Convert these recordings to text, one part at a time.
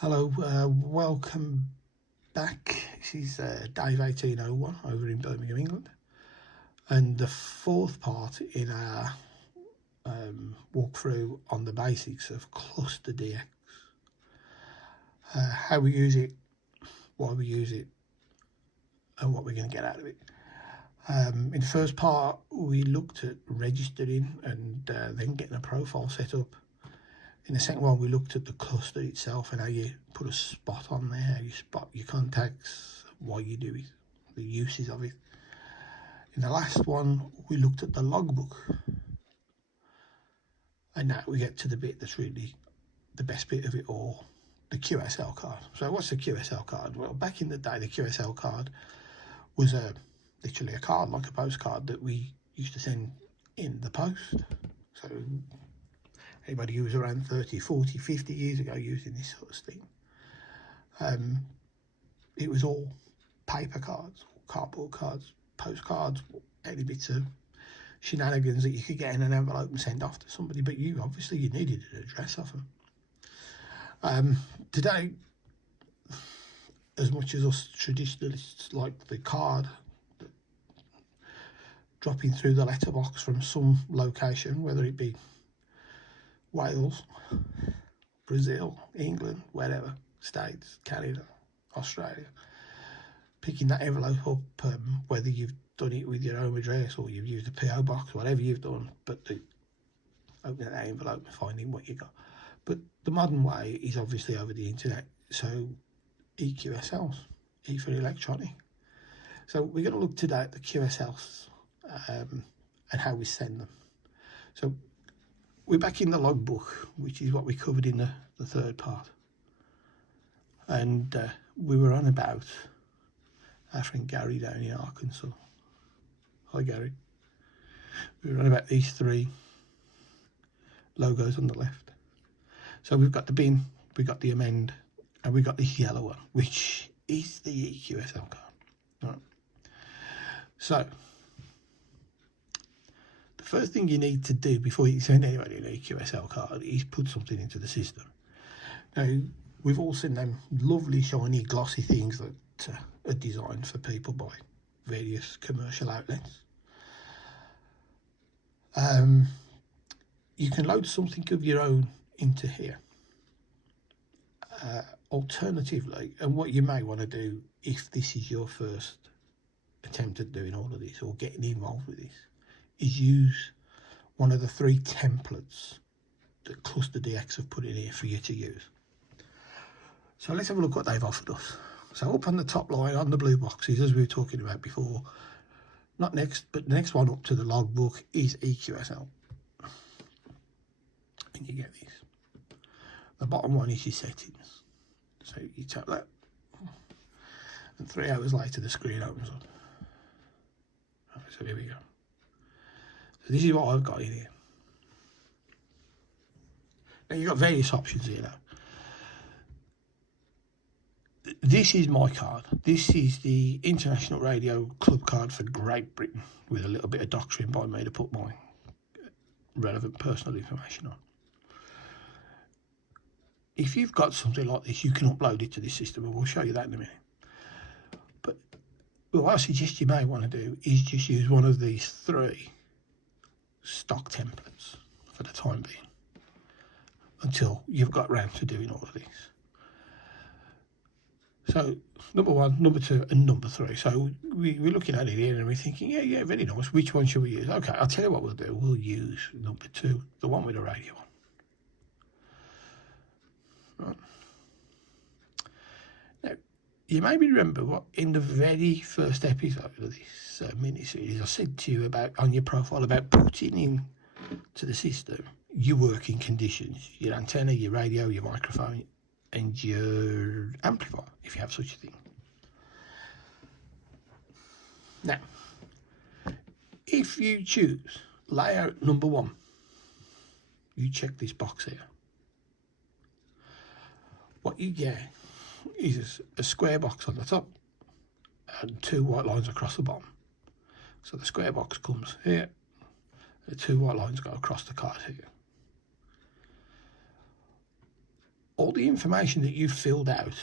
Hello, welcome back. This is Dave 1801 over in Birmingham, England, and the fourth part in our walkthrough on the basics of ClusterDX. How we use it, why we use it, and what we're going to get out of it. In the first part, we looked at registering and then getting a profile set up. In the second one, we looked at the cluster itself and how you put a spot on there, how you spot your contacts, why you do it, the uses of it. In the last one, we looked at the logbook. And now we get to the bit that's really the best bit of it all, the QSL card. So what's the QSL card? Well, back in the day, the QSL card was literally a card, like a postcard that we used to send in the post. So anybody who was around 30, 40, 50 years ago using this sort of thing, it was all paper cards, cardboard cards, postcards, any bits of shenanigans that you could get in an envelope and send off to somebody, but you needed an address off them. Today, as much as us traditionalists like the card dropping through the letterbox from some location, whether it be Wales, Brazil, England, wherever, States, Canada, Australia, picking that envelope up, whether you've done it with your home address or you've used a PO box, whatever you've done, but opening that envelope and finding what you got. But the modern way is obviously over the internet, so eqsls, E for electronic. So we're going to look today at the QSLs and how we send them. So we're back in the logbook, which is what we covered in the third part. And we were on about our friend Gary down in Arkansas. Hi, Gary. We were on about these three logos on the left. So we've got the bin, we've got the amend, and we've got this yellow one, which is the eqsl card. All right. So the first thing you need to do before you send anybody an eqsl card is put something into the system. Now, we've all seen them lovely, shiny, glossy things that are designed for people by various commercial outlets. You can load something of your own into here. Alternatively, and what you may want to do if this is your first attempt at doing all of this or getting involved with this, is use one of the three templates that ClusterDX have put in here for you to use. So let's have a look what they've offered us. So up on the top line on the blue boxes, as we were talking about before, not next, but the next one up to the logbook is eqsl. And you get these. The bottom one is your settings. So you tap that, and 3 hours later the screen opens up. Right, so here we go. So this is what I've got in here. Now you've got various options here now. This is my card. This is the International Radio Club card for Great Britain, with a little bit of doctoring by me to put my relevant personal information on. If you've got something like this, you can upload it to this system, and we'll show you that in a minute. But what I suggest you may want to do is just use one of these three stock templates for the time being, until you've got round to doing all of this. So number 1, number 2, and number 3. So we're looking at it here and we're thinking, yeah, very nice. Which one should we use? Okay, I'll tell you what we'll do. We'll use number 2, the one with the radio on. Right. Now, you maybe remember what in the very first episode of this mini-series I said to you about on your profile about putting in to the system your working conditions, your antenna, your radio, your microphone, and your amplifier, if you have such a thing. Now, if you choose layout number 1, you check this box here. What you get is a square box on the top and 2 white lines across the bottom. So the square box comes here, the 2 white lines go across the card here. all the information that you've filled out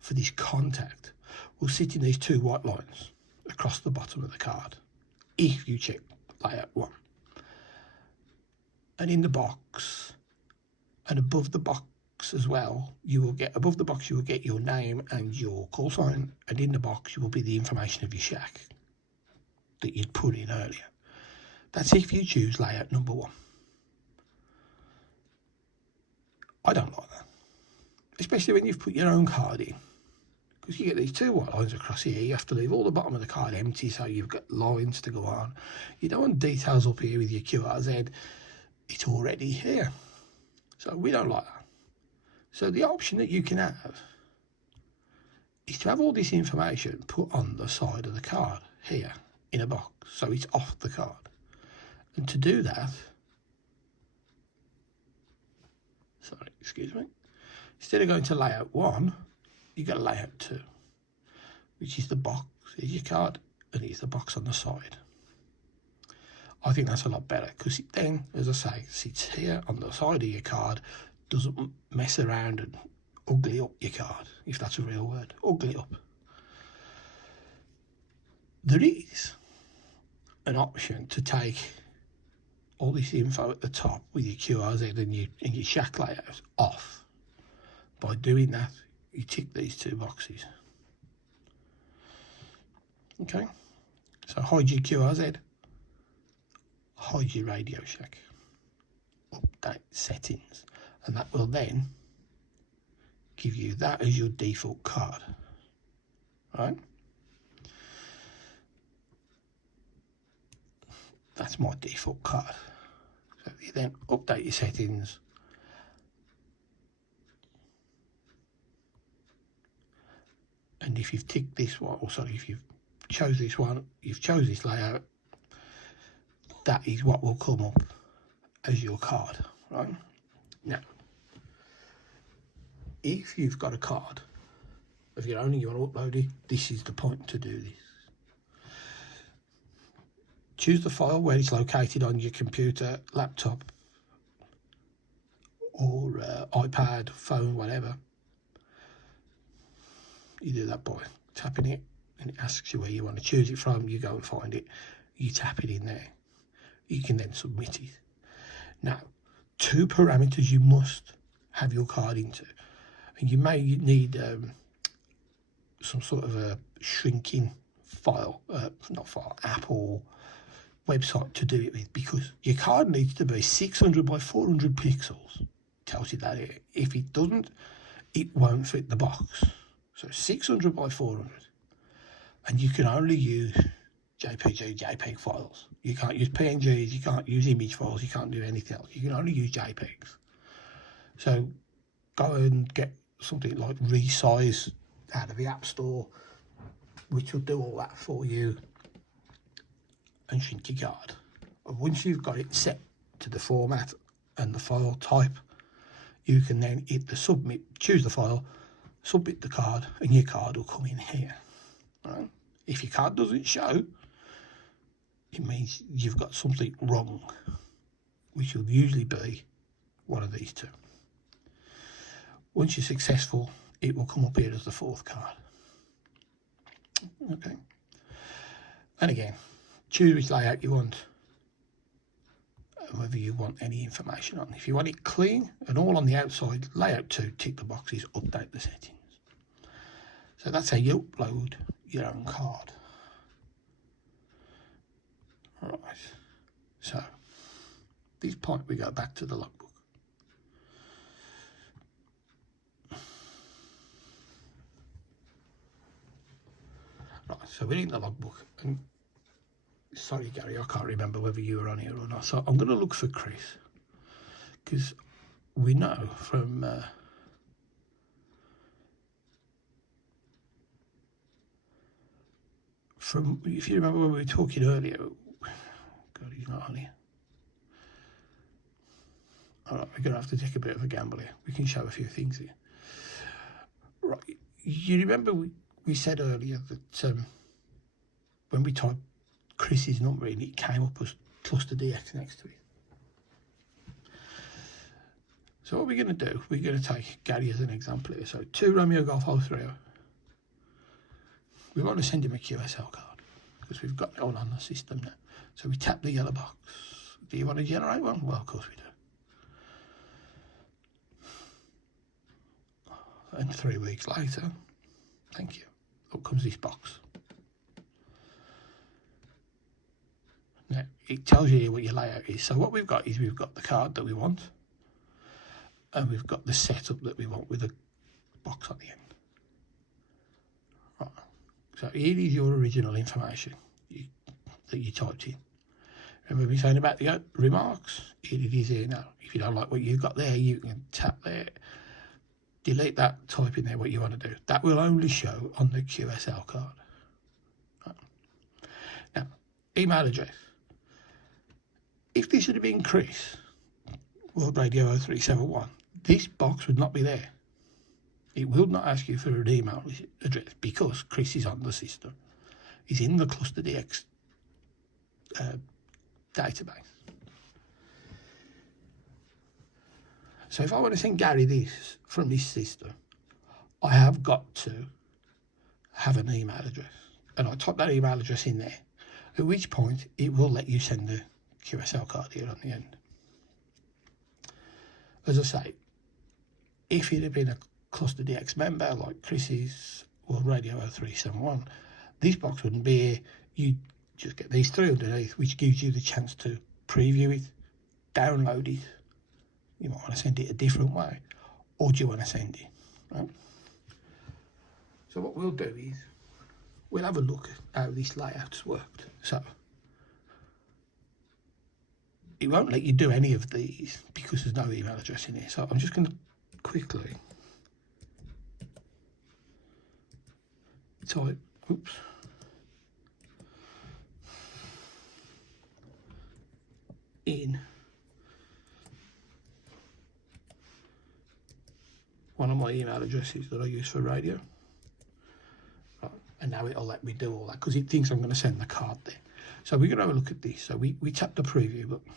for this contact will sit in these two white lines across the bottom of the card if you check layout 1. And in the box and above the box as well, you will get, above the box you will get your name and your call sign, and in the box you will be the information of your shack that you'd put in earlier. That's if you choose layout number 1. I don't like that, especially when you've put your own card in, because you get these two white lines across here. You have to leave all the bottom of the card empty, so you've got lines to go on. You don't want details up here with your QRZ. It's already here, so we don't like that. So the option that you can have is to have all this information put on the side of the card here in a box, so it's off the card. And to do that, sorry, excuse me, instead of going to layout 1, you go to layout 2, which is the box. Here's your card, and here's the box on the side. I think that's a lot better, because it then, as I say, sits here on the side of your card, doesn't mess around and ugly up your card, if that's a real word, ugly up. There is an option to take all this info at the top with your QRZ and your shack layout off. By doing that, you tick these two boxes. Okay, so hide your QRZ, hide your Radio Shack, update settings, and that will then give you that as your default card, right? That's my default card. So you then update your settings, and if you've ticked this one, or sorry, if you've chose this one, you've chose this layout, that is what will come up as your card, right? Now, if you've got a card of your own and you want to upload it, this is the point to do this. Choose the file where it's located on your computer, laptop, or iPad, phone, whatever. You do that by tapping it, and it asks you where you want to choose it from. You go and find it, you tap it in there. You can then submit it. Now, 2 parameters you must have your card into, and you may need some sort of a shrinking file, app or website to do it with, because your card needs to be 600 by 400 pixels. Tells you that here. If it doesn't, it won't fit the box. So 600 by 400, and you can only use JPG, files. You can't use PNGs, you can't use image files, you can't do anything else. You can only use JPEGs. So go and get something like Resize out of the App Store, which will do all that for you, and shrink your card. And once you've got it set to the format and the file type, you can then hit the submit, choose the file, submit the card, and your card will come in here. Right? If your card doesn't show, it means you've got something wrong, which will usually be one of these two. Once you're successful, it will come up here as the 4th card. Okay. And again, choose which layout you want, and whether you want any information on. If you want it clean and all on the outside, layout 2, tick the boxes, update the settings. So that's how you upload your own card. Right, so at this point we go back to the logbook. Right, so we're in the logbook, and sorry Gary, I can't remember whether you were on here or not, so I'm going to look for Chris, because we know from if you remember when we were talking earlier, God, he's not on here. All right, we're going to have to take a bit of a gamble here. We can show a few things here. Right, you remember we said earlier that when we typed Chris's number in, it came up as ClusterDX next to it. So what we're going to do, we're going to take Gary as an example here. So 2 Romeo Golf 03. We want to send him a QSL card because we've got it all on the system now. So we tap the yellow box. Do you want to generate one? Well, of course we do. And 3 weeks later, thank you, up comes this box. Now, it tells you what your layout is. So what we've got is we've got the card that we want, and we've got the setup that we want with a box on the end. Right. So here is your original information that you typed in. Remember me saying about the remarks? Here it is here now. If you don't like what you've got there, you can tap there, delete that, type in there what you want to do. That will only show on the QSL card. Right. Now, email address. If this had been Chris, World Radio 0371, this box would not be there. It will not ask you for an email address because Chris is on the system. He's in the ClusterDX database. So if I want to send Gary this from this system, I have got to have an email address. And I type that email address in there, at which point it will let you send the QSL card here on the end. As I say, if it had been a ClusterDX member like Chris's World Radio 0371, this box wouldn't be here. You just get these 3 underneath, which gives you the chance to preview it, download it. You might want to send it a different way, or do you want to send it, right? So what we'll do is we'll have a look at how this layout's worked. So it won't let you do any of these because there's no email address in here. So I'm just going to quickly type, oops, in one of my email addresses that I use for radio. Right. And now it'll let me do all that because it thinks I'm going to send the card there. So we're going to have a look at this. So we tap the preview button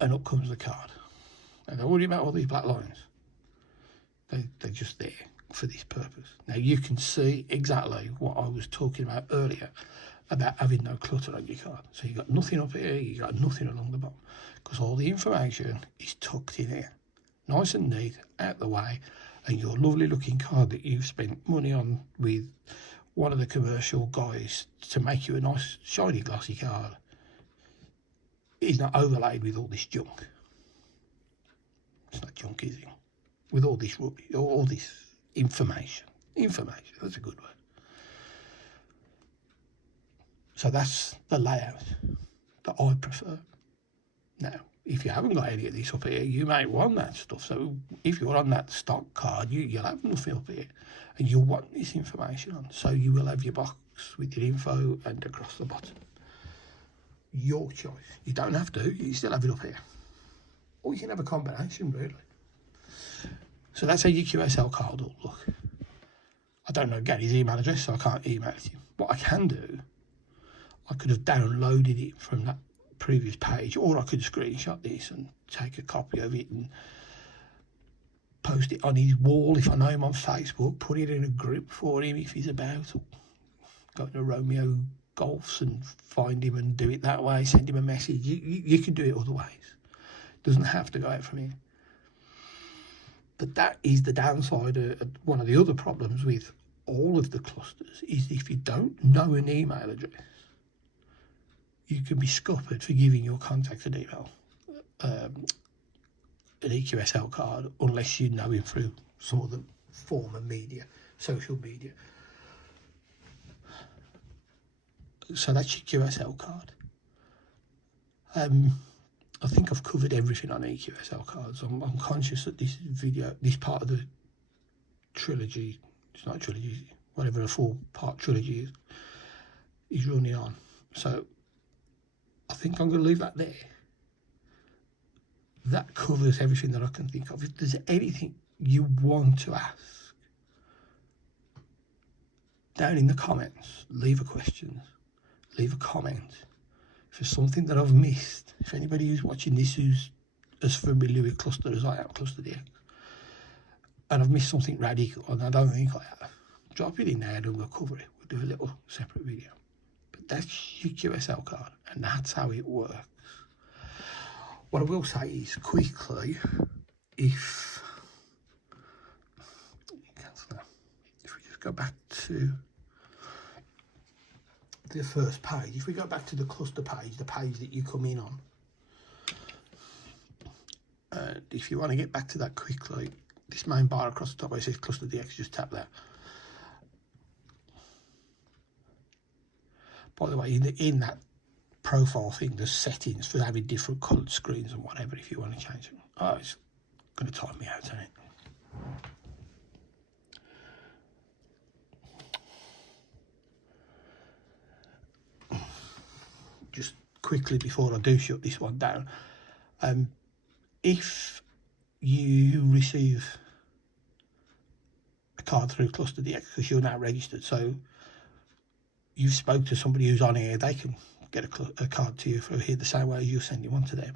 and up comes the card. And don't worry about all these black lines. They're just there for this purpose. Now you can see exactly what I was talking about earlier about having no clutter on your card. So you've got nothing up here, you've got nothing along the bottom because all the information is tucked in here. Nice and neat, out the way, and your lovely looking card that you've spent money on with one of the commercial guys to make you a nice shiny glossy card is not overlaid with all this junk. It's not junk, is it? With all this rubbish, all this information. Information, that's a good word. So that's the layout that I prefer. Now, if you haven't got any of this up here, you may want that stuff. So if you're on that stock card, you'll have nothing up here. And you'll want this information on. So you will have your box with your info and across the bottom. Your choice. You don't have to. You still have it up here. Or you can have a combination, really. So that's how your QSL card will look. I don't know Gary's email address, so I can't email it him. What I can do, I could have downloaded it from that previous page, or I could screenshot this and take a copy of it and post it on his wall if I know him on Facebook, put it in a group for him if he's about, or go to Romeo Golfs and find him and do it that way, send him a message. You can do it other ways. It doesn't have to go out from here. But that is the downside. One of the other problems with all of the clusters is if you don't know an email address, you can be scuppered for giving your contact an email, an eqsl card, unless you know him through some other form of media, social media. So that's your QSL card. I think I've covered everything on eqsl cards. I'm conscious that this video, this part of the trilogy, it's not a trilogy, whatever a 4-part trilogy is running on. So I think I'm going to leave that there. That covers everything that I can think of. If there's anything you want to ask, down in the comments, leave a question, leave a comment. If there's something that I've missed, if anybody who's watching this who's as familiar with Cluster as I am ClusterDX, and I've missed something radical, and I don't think I have, drop it in there and we'll cover it. We'll do a little separate video. But that's your eqsl card, and that's how it works. What I will say is quickly, if we just go back to the first page, if we go back to the cluster page, the page that you come in on, if you want to get back to that quickly, this main bar across the top where it says ClusterDX, just tap that. By the way, in that profile thing, there's settings for having different coloured screens and whatever if you want to change them. Oh, it's going to time me out, isn't it? Just quickly before I do shut this one down, if you receive a card through ClusterDX, because you're now registered, so you spoke to somebody who's on here, they can get a card to you through here the same way as you're sending one to them.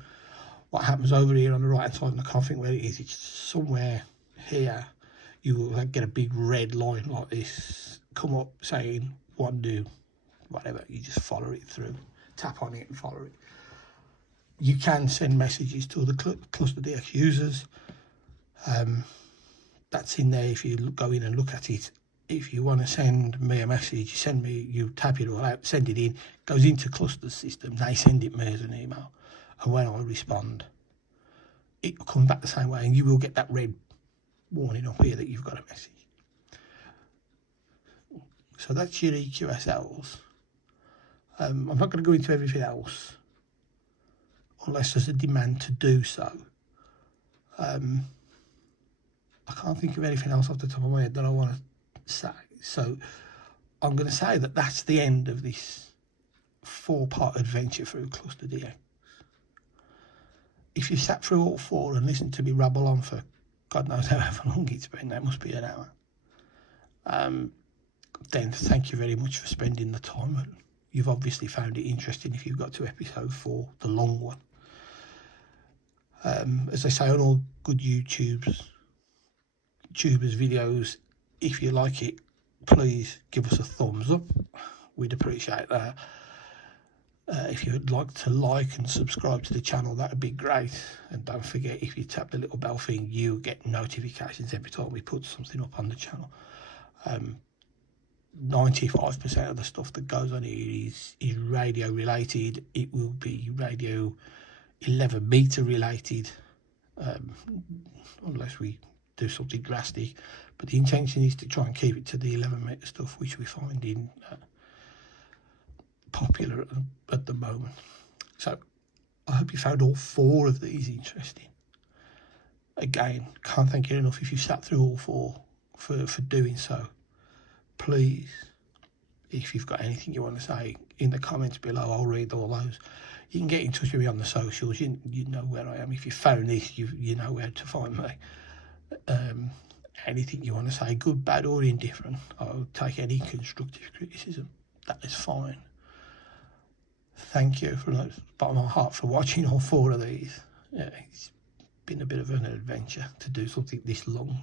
What happens over here on the right hand side, and I can't think where it is, it's somewhere here, you will get a big red line like this come up saying one do whatever. You just follow it through, tap on it and follow it. You can send messages to the ClusterDX users. That's in there if you go in and look at it. If you want to send me a message, send me, you tap it all out, send it in, goes into Cluster's system, they send it me as an email. And when I respond, it will come back the same way, and you will get that red warning up here that you've got a message. So that's your eqsls. I'm not going to go into everything else unless there's a demand to do so. I can't think of anything else off the top of my head that I want to say. So I'm going to say that that's the end of this 4-part adventure through ClusterDX. If you sat through all 4 and listened to me rabble on for God knows however long it's been, that must be an hour, then thank you very much for spending the time. You've obviously found it interesting if you've got to episode 4, the long one. As I say on all good YouTubers videos, if you like it, please give us a thumbs up. We'd appreciate that. If you would like to like and subscribe to the channel, that would be great. And don't forget, if you tap the little bell thing, you get notifications every time we put something up on the channel. 95% of the stuff that goes on here is radio related. It will be radio 11 meter related, unless we do something drastic. But the intention is to try and keep it to the 11 meter stuff, which we find in popular at the moment. So I hope you found all 4 of these interesting. Again, can't thank you enough if you sat through all 4 for doing so. Please, if you've got anything you want to say in the comments below, I'll read all those. You can get in touch with me on the socials. You know where I am. If you found this, you know where to find me. Anything you want to say, good, bad or indifferent, I'll take any constructive criticism. That is fine. Thank you from the bottom of my heart for watching all 4 of these. It's been a bit of an adventure to do something this long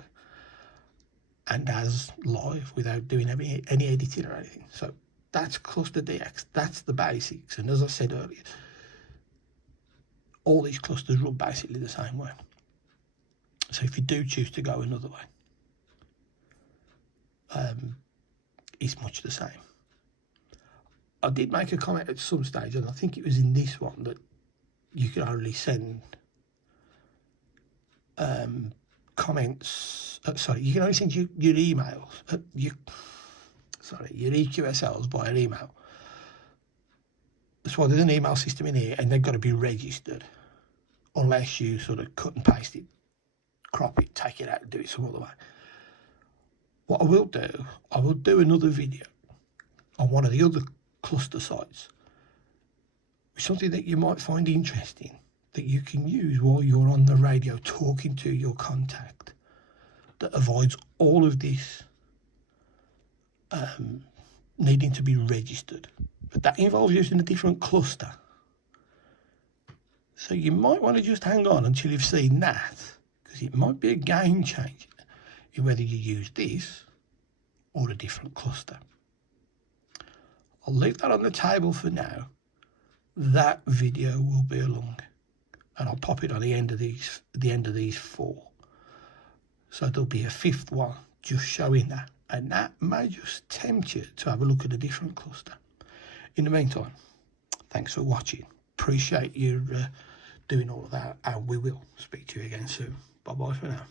and as live without doing any editing or anything. So that's ClusterDX, that's the basics. And as I said earlier, all these clusters run basically the same way. So if you do choose to go another way, it's much the same. I did make a comment at some stage, and I think it was in this one, that you can only send comments. You can only send your emails, your eqsls via email. That's why there's an email system in here, and they've got to be registered, unless you sort of cut and paste it, crop it, take it out, and do it some other way. What I will do another video on one of the other cluster sites, something that you might find interesting that you can use while you're on the radio talking to your contact, that avoids all of this needing to be registered. But that involves using a different cluster. So you might want to just hang on until you've seen that, because it might be a game changer in whether you use this or a different cluster. I'll leave that on the table for now. That video will be along, and I'll pop it on the end of these 4. So there'll be a 5th one just showing that, and that may just tempt you to have a look at a different cluster. In the meantime, thanks for watching. Appreciate you doing all of that, and we will speak to you again soon. Bye bye for now.